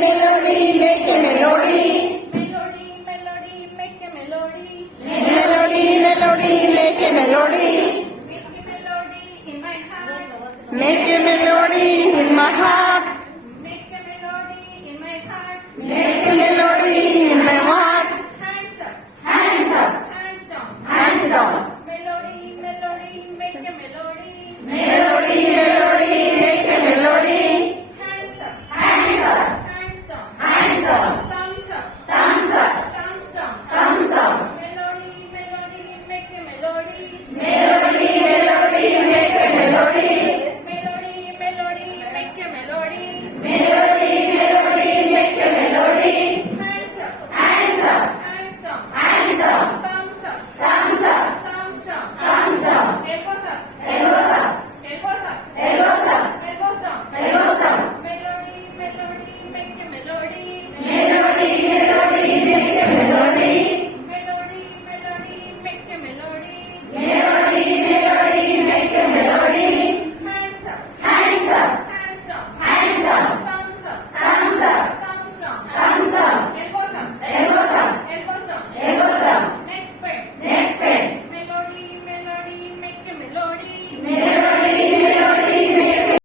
melody, make a melody. Melody, make a melody. Melody, melody, make a melody. Make a melody in my heart. Make a melody in my heart.